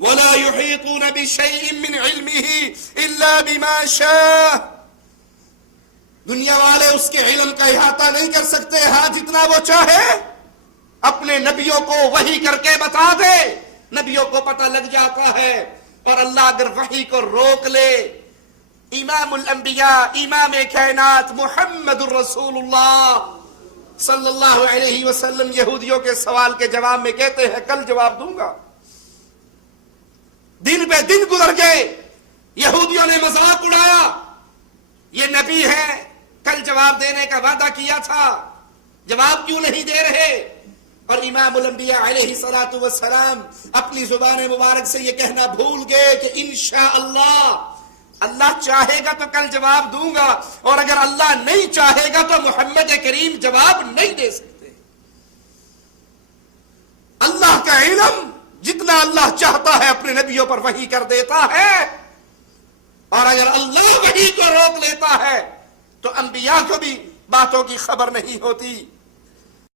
ولا يحيطون بشيء من علمه الا بما شاء. دنیا والے اس کے علم کا احاطہ نہیں کر سکتے، ہاں جتنا وہ چاہے اپنے نبیوں کو وحی کر کے بتا دے، نبیوں کو پتہ لگ جاتا ہے. اور اللہ اگر وحی کو روک لے، امام الانبیاء امام کائنات محمد الرسول اللہ صلی اللہ علیہ وسلم یہودیوں کے سوال کے جواب میں کہتے ہیں کل جواب دوں گا. دن پہ دن گزر گئے، یہودیوں نے مذاق اڑایا، یہ نبی ہے، کل جواب دینے کا وعدہ کیا تھا، جواب کیوں نہیں دے رہے؟ اور امام الانبیاء علیہ الصلوۃ والسلام اپنی زبان مبارک سے یہ کہنا بھول گئے کہ انشاءاللہ اللہ چاہے گا تو کل جواب دوں گا، اور اگر اللہ نہیں چاہے گا تو محمد کریم جواب نہیں دے سکتے. اللہ کا علم جتنا اللہ چاہتا ہے اپنے نبیوں پر وحی کر دیتا ہے، اور اگر اللہ وحی کو روک لیتا ہے تو انبیاء کو بھی باتوں کی خبر نہیں ہوتی.